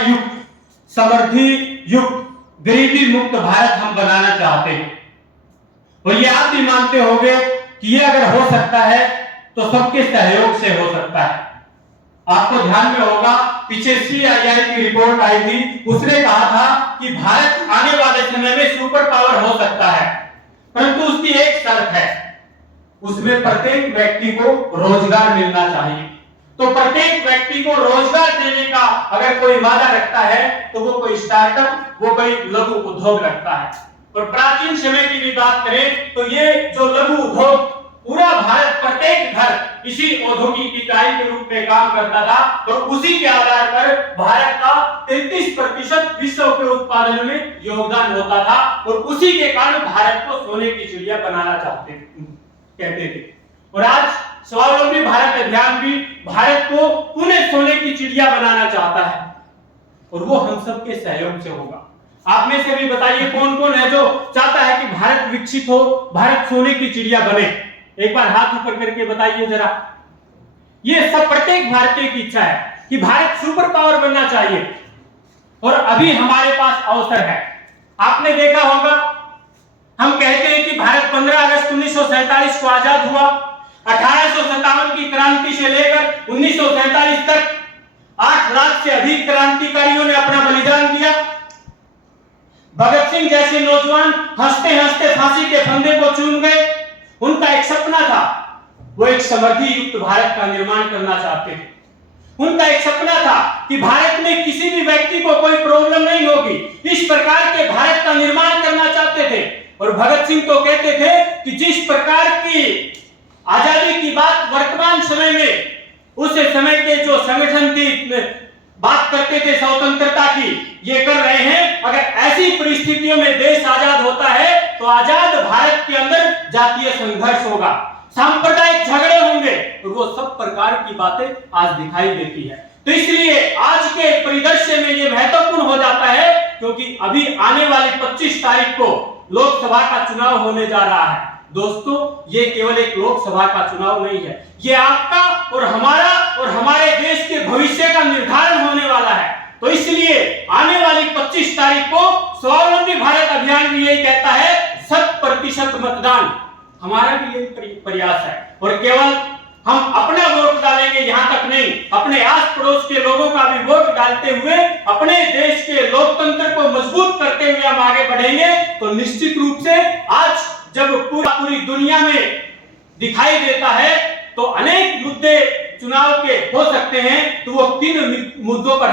युक्त, समृद्धि युक्त, गरीबी मुक्त भारत हम बनाना चाहते हैं। और ये आप भी मानते होंगे कि ये अगर हो सकता है तो सबके सहयोग से हो सकता है। आपको ध्यान में होगा पीछे CII की रिपोर्ट आई थी, उसने कहा था कि भारत आने वाले समय में सुपर पावर हो सकता है, परंतु उसकी एक शर्त है, उसमें प्रत्येक व्यक्ति को रोजगार मिलना चाहिए। तो प्रत्येक व्यक्ति को रोजगार देने का अगर कोई वादा रखता है तो वो कोई स्टार्टअप, वो कोई लघु उद्योग रखता है। और प्राचीन समय की भी बात करें तो ये जो लघु उद्योग, पूरा भारत प्रत्येक घर इसी औद्योगिक इकाई के रूप में काम करता था और उसी के आधार पर भारत का 33% विश्व के उत्पादन में योगदान होता था और उसी के कारण भारत को सोने की चिड़िया बनाना कहते थे। और आज स्वावलंबी भारत अभियान भी भारत को पुनः सोने की चिड़िया बनाना चाहता है और वो हम सब के सहयोग से होगा। आप में से भी बताइए कौन कौन है जो चाहता है कि भारत विकसित हो, भारत सोने की चिड़िया बने। एक बार हाथ ऊपर करके बताइए जरा। ये सब प्रत्येक भारतीय की इच्छा है कि भारत सुपर पावर बनना चाहिए और अभी हमारे पास अवसर है। आपने देखा होगा, हम कहते हैं कि भारत 15 अगस्त 1947 को आजाद हुआ। 1857 की क्रांति से लेकर 1947 तक 8 लाख से अधिक क्रांतिकारियों ने अपना बलिदान दिया। भगत सिंह जैसे नौजवान हंसते हंसते फांसी के फंदे को चूम गए। उनका एक सपना था, वो एक समृद्धि युक्त भारत का निर्माण करना चाहते थे। उनका एक सपना था कि भारत में किसी भी व्यक्ति को कोई प्रॉब्लम नहीं होगी, इस प्रकार के भारत का निर्माण करना चाहते थे। और भगत सिंह तो कहते थे कि जिस प्रकार की आजादी की बात वर्तमान समय में उस समय के जो संगठन की बात करते थे स्वतंत्रता की, ये कर रहे हैं। अगर ऐसी परिस्थितियों में देश आजाद होता है तो आजाद भारत के अंदर जातीय संघर्ष होगा, सांप्रदायिक झगड़े होंगे और वो सब प्रकार की बातें आज दिखाई देती है। तो इसलिए आज के परिदृश्य में ये महत्वपूर्ण हो जाता है क्योंकि अभी आने वाली 25 तारीख को लोकसभा का चुनाव होने जा रहा है। दोस्तों, ये केवल एक लोकसभा का चुनाव नहीं है, ये आपका और हमारा और हमारे देश के भविष्य का निर्धारण होने वाला है। तो इसलिए आने वाली 25 तारीख को स्वावलंबी भारत अभियान भी यही कहता है 100% मतदान। हमारा भी यही प्रयास है और केवल हम अपना वोट डालेंगे यहाँ तक नहीं, अपने आस पड़ोस के लोगों का भी वोट डालते हुए अपने देश के लोकतंत्र को मजबूत करते हुए हम आगे बढ़ेंगे। तो निश्चित रूप से आज जब पूरी दुनिया में दिखाई देता है तो अनेक मुद्दे चुनाव के हो सकते हैं, तो वो 3 मुद्दों पर